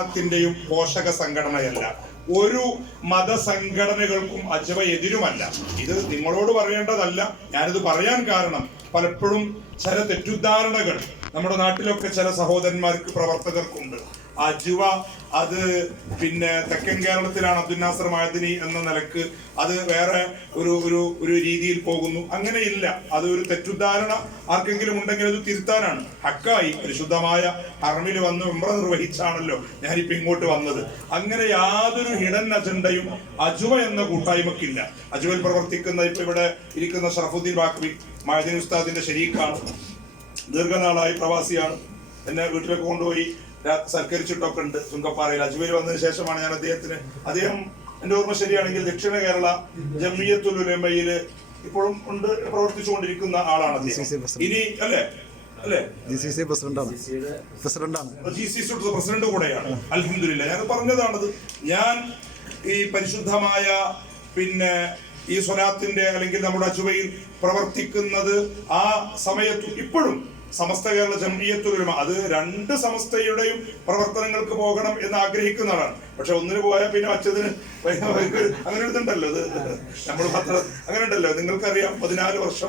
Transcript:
ത്തിന്റെയും പോഷക സംഘടനയല്ല. ഒരു മതസംഘടനകൾക്കും അജവ എതിരുമല്ല. ഇത് നിങ്ങളോട് പറയേണ്ടതല്ല. ഞാനിത് പറയാൻ കാരണം പലപ്പോഴും ചില തെറ്റുദ്ധാരണകൾ നമ്മുടെ നാട്ടിലൊക്കെ ചില സഹോദരന്മാർക്ക് പ്രവർത്തകർക്കുണ്ട്. അജുവ അത് പിന്നെ തെക്കൻ കേരളത്തിലാണ് അബ്ദുനാസർ മഹദിനി എന്ന നിലയ്ക്ക് അത് വേറെ ഒരു ഒരു ഒരു രീതിയിൽ പോകുന്നു. അങ്ങനെയില്ല അത് ഒരു തെറ്റുദ്ധാരണ ആർക്കെങ്കിലും ഉണ്ടെങ്കിൽ അത് തിരുത്താനാണ്. ഹക്കായി പരിശുദ്ധമായ ഹർമിൽ വന്ന് ഉംറ നിർവഹിച്ചാണല്ലോ ഞാനിപ്പോ ഇങ്ങോട്ട് വന്നത്. അങ്ങനെ യാതൊരു ഹിഡൻ അജണ്ടയും അജുവ എന്ന കൂട്ടായ്മക്കില്ല. അജുവയിൽ പ്രവർത്തിക്കുന്ന ഇപ്പൊ ഇവിടെ ഇരിക്കുന്ന ഷറഫുദ്ദീൻ ബാക്രി മഹദിൻ ഉസ്താദിന്റെ ശരീക്കാണ്. ദീർഘനാളായി പ്രവാസിയാണ്. എന്നെ വീട്ടിലേക്ക് കൊണ്ടുപോയി സൽക്കരിച്ചിട്ടൊക്കെ ഉണ്ട് ചുങ്കപ്പാറയിൽ. അജ്മീർ വന്നതിന് ശേഷമാണ് ഞാൻ അദ്ദേഹത്തിന് അദ്ദേഹം എന്റെ ഓർമ്മ ശരിയാണെങ്കിൽ ദക്ഷിണ കേരള ജമിയത്തുൽ ഉലമയിൽ ഇപ്പോഴും ഉണ്ട് പ്രവർത്തിച്ചുകൊണ്ടിരിക്കുന്ന ആളാണ് അദ്ദേഹം. ഇനി അല്ലേ? പ്രസിഡന്റ് കൂടെയാണ്. അൽഹംദുലില്ലാ ഞാൻ പറഞ്ഞതാണത്. ഞാൻ ഈ പരിശുദ്ധമായ പിന്നെ ഈ സ്വലാത്തിന്റെ അല്ലെങ്കിൽ നമ്മുടെ അച്ചുവയിൽ പ്രവർത്തിക്കുന്നത് ആ സമയത്ത് ഇപ്പോഴും സമസ്ത കേരള ജംഇയ്യത്തുൽ അത് രണ്ട് സമസ്തയുടെയും പ്രവർത്തനങ്ങൾക്ക് പോകണം എന്ന് ആഗ്രഹിക്കുന്നതാണ് പക്ഷെ ഒന്നിന് പോയാൽ പിന്നെ മറ്റതിന് അങ്ങനെ ഇതുണ്ടല്ലോ അത് നമ്മൾ പത്ര അങ്ങനെ ഉണ്ടല്ലോ നിങ്ങൾക്കറിയാം പതിനാല് വർഷം